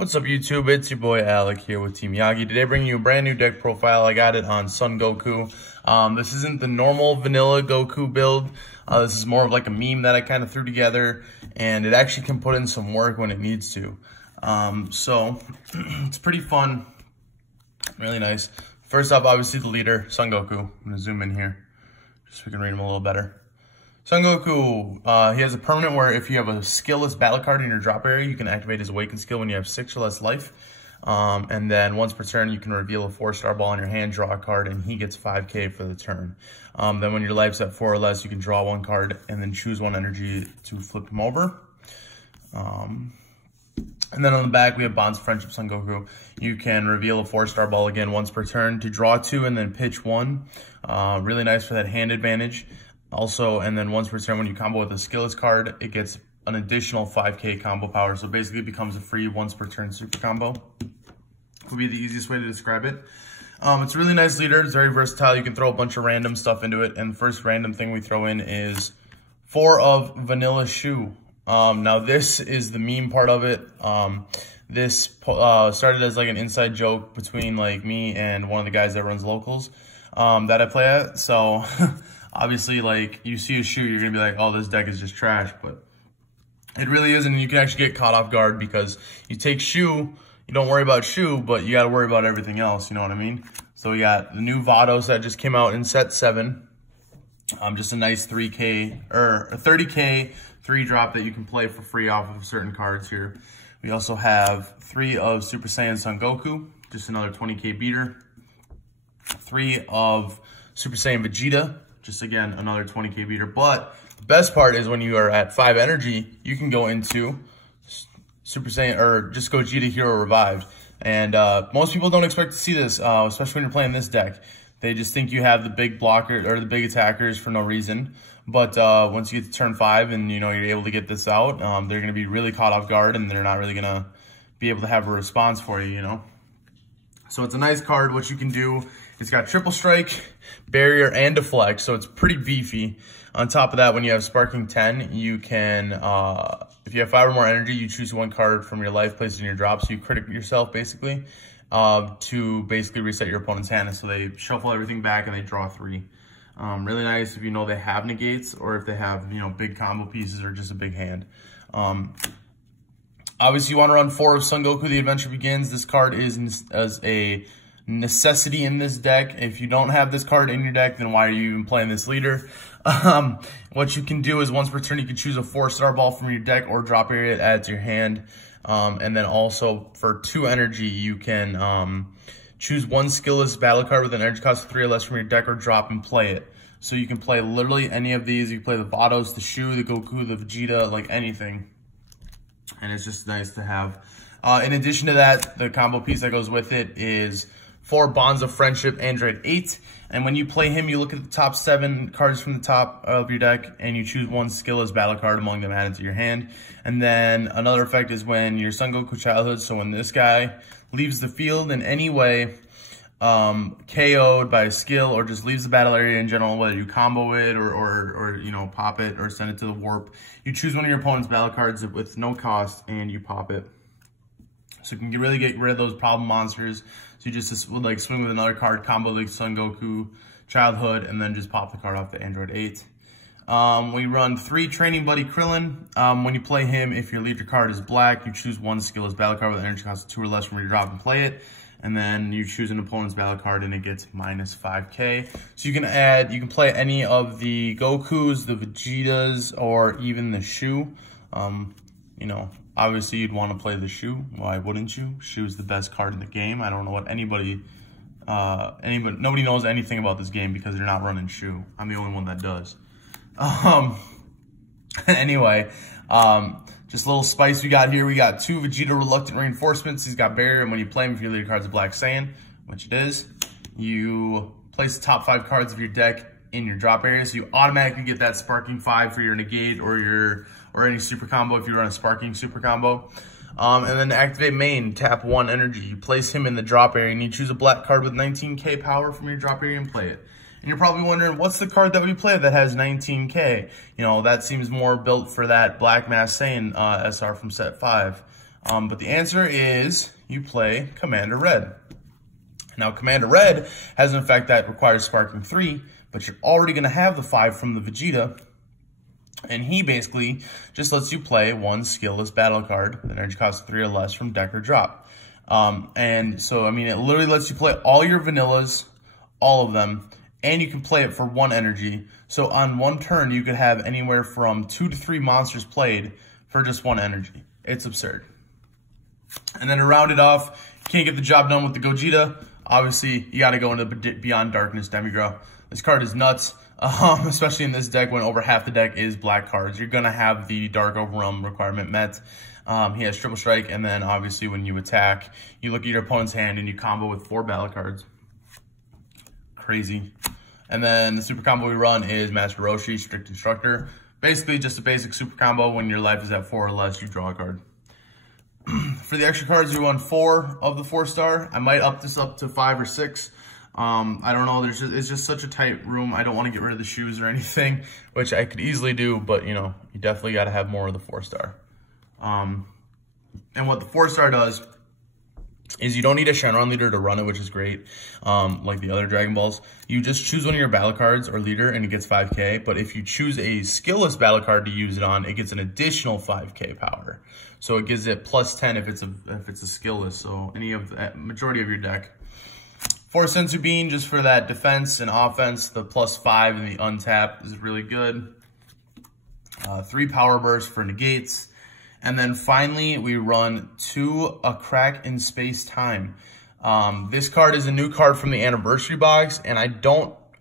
What's up YouTube? It's your boy Alec here with Team Yagi. Today bringing you a brand new deck profile. I got it on Son Goku. This isn't the normal vanilla Goku build. This is more of like a meme that I kind of threw together, and it actually can put in some work when it needs to. So it's pretty fun, really nice. First up, obviously the leader, Son Goku. I'm gonna zoom in here just so we can read him a little better. Son Goku, he has a permanent where if you have a skillless battle card in your drop area, you can activate his awakened skill when you have 6 or less life. And then once per turn, you can reveal a 4-star ball in your hand, draw a card, and he gets 5k for the turn. Then when your life's at 4 or less, you can draw 1 card and then choose 1 energy to flip him over. And then on the back, we have Bonds of Friendship, Son Goku. You can reveal a 4-star ball again once per turn to draw 2 and then pitch 1. Really nice for that hand advantage. Also, and then once per turn, when you combo with a skillless card, it gets an additional 5k combo power. So basically it becomes a free once per turn super combo. Would be the easiest way to describe it. It's a really nice leader. It's very versatile. You can throw a bunch of random stuff into it. And the first random thing we throw in is 4 of Vanilla Shoe. Now this is the meme part of it. This started as like an inside joke between like me and one of the guys that runs locals that I play at. So obviously, like, you see a shoe, you're going to be like, oh, this deck is just trash. But it really isn't. You can actually get caught off guard because you take shoe, you don't worry about shoe, but you got to worry about everything else. You know what I mean? So we got the new Vados that just came out in set 7. Just a nice 3K or a 30K 3-drop that you can play for free off of certain cards here. We also have 3 of Super Saiyan Son Goku, just another 20K beater. 3 of Super Saiyan Vegeta, just again, another 20K beater. But the best part is when you are at 5 energy, you can go into Super Saiyan, or just Gogeta Hero Revived. And most people don't expect to see this, especially when you're playing this deck. They just think you have the big blocker or the big attackers for no reason. But once you get to turn 5 and you're able to get this out, they're going to be really caught off guard, and they're not really going to be able to have a response for you, So it's a nice card. What you can do, it's got triple strike, barrier, and deflect, so it's pretty beefy. On top of that, when you have sparking 10, you can, if you have 5 or more energy, you choose 1 card from your life, place it in your drop, so you crit yourself basically, to basically reset your opponent's hand. So they shuffle everything back and they draw 3. Really nice if they have negates, or if they have, big combo pieces or just a big hand. Obviously, you want to run 4 of Son Goku, The Adventure Begins. This card is as a necessity in this deck. If you don't have this card in your deck, then why are you even playing this leader? What you can do is once per turn, you can choose a 4-star ball from your deck or drop area, add to your hand. And then also for 2 energy, you can choose 1 skillless battle card with an energy cost of 3 or less from your deck or drop and play it. So you can play literally any of these. You can play the Vados, the Shu, the Goku, the Vegeta, like anything. And it's just nice to have. In addition to that, the combo piece that goes with it is 4 Bonds of Friendship, Android 8. And when you play him, you look at the top 7 cards from the top of your deck, and you choose 1 skillless battle card among them added to your hand. And then another effect is when your Son Goku childhood, so when this guy leaves the field in any way, KO'd by a skill, or just leaves the battle area in general, whether you combo it or pop it or send it to the warp, you choose one of your opponent's battle cards with no cost and you pop it. So you can really get rid of those problem monsters. So you just would like swing with another card, combo like Son Goku childhood, and then just pop the card off the Android 8. We run 3 Training Buddy Krillin. When you play him, if your leader card is black, you choose 1 skillless battle card with an energy cost of 2 or less from your drop and play it. And then you choose an opponent's battle card and it gets minus 5k. So you can play any of the Gokus, the Vegetas, or even the Shu. Obviously you'd want to play the Shu. Why wouldn't you? Shu's the best card in the game. I don't know what nobody knows anything about this game because they're not running Shu. I'm the only one that does. Anyway, just a little spice we got here. We got 2 Vegeta Reluctant Reinforcements. He's got barrier, and when you play him, if your leader card's a Black Saiyan, which it is, you place the top 5 cards of your deck in your drop area, so you automatically get that sparking 5 for your negate or any super combo if you run a sparking super combo. And then to activate main, tap 1 energy. You place him in the drop area, and you choose a black card with 19k power from your drop area and play it. And you're probably wondering, what's the card that we play that has 19k? That seems more built for that Black Mass Saiyan SR from set 5. But the answer is you play Commander Red. Now, Commander Red has an effect that requires Sparking 3, but you're already going to have the 5 from the Vegeta. And he basically just lets you play one skillless battle card with energy cost 3 or less from deck or drop. And so, I mean, it literally lets you play all your vanillas, all of them, and you can play it for 1 energy. So on one turn, you could have anywhere from 2 to 3 monsters played for just 1 energy. It's absurd. And then to round it off, you can't get the job done with the Gogeta. Obviously, you got to go into Beyond Darkness Demigra. This card is nuts, especially in this deck when over half the deck is black cards. You're going to have the Dark Overwhelm requirement met. He has Triple Strike, and then obviously when you attack, you look at your opponent's hand and you combo with 4 battle cards. Crazy. And then the super combo we run is Master Roshi, Strict Instructor. Basically just a basic super combo. When your life is at 4 or less, you draw a card. For the extra cards, we run 4 of the 4-star. I might up this up to 5 or 6. I don't know. It's just such a tight room. I don't want to get rid of the shoes or anything, which I could easily do, but you know, you definitely got to have more of the 4-star. And what the 4-star does is you don't need a Shenron leader to run it, which is great, like the other Dragon Balls. You just choose one of your battle cards or leader and it gets 5k, but if you choose a skillless battle card to use it on, it gets an additional 5k power. So it gives it plus 10 if it's a skillless, so any of the majority of your deck. 4 Senzu Bean just for that defense and offense. The plus 5 and the untap is really good. 3 Power Burst for negates. And then finally, we run 2 A Crack in Space-Time. This card is a new card from the Anniversary Box, and I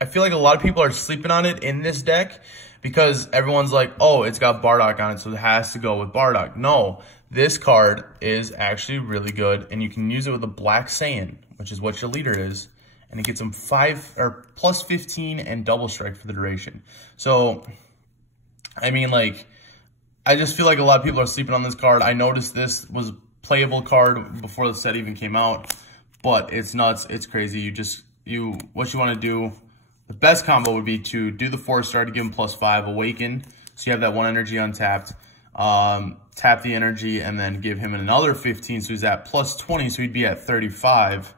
feel like a lot of people are sleeping on it in this deck because everyone's like, oh, it's got Bardock on it, so it has to go with Bardock. No, this card is actually really good, and you can use it with a Black Saiyan, which is what your leader is, and it gets him plus 15 and double strike for the duration. So, I mean, like, I just feel like a lot of people are sleeping on this card. I noticed this was a playable card before the set even came out, but it's nuts. It's crazy. What you want to do, the best combo would be to do the 4-star to give him plus 5, awaken, so you have that 1 energy untapped, tap the energy, and then give him another 15, so he's at plus 20, so he'd be at 35,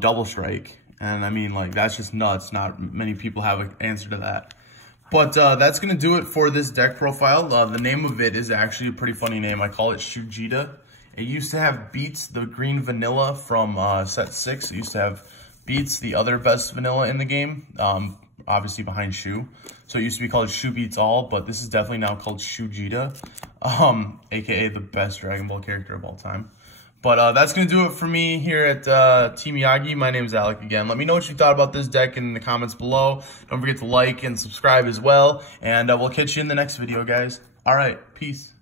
double strike. And I mean, like, that's just nuts. Not many people have an answer to that. But that's going to do it for this deck profile. The name of it is actually a pretty funny name. I call it Gogeta. It used to have Beats, the green vanilla from set 6. It used to have Beats, the other best vanilla in the game, obviously behind Shu. So it used to be called Shu Beats All, but this is definitely now called Gogeta, aka the best Dragon Ball character of all time. But that's going to do it for me here at Team Miyagi. My name is Alec again. Let me know what you thought about this deck in the comments below. Don't forget to like and subscribe as well. And we'll catch you in the next video, guys. All right, peace.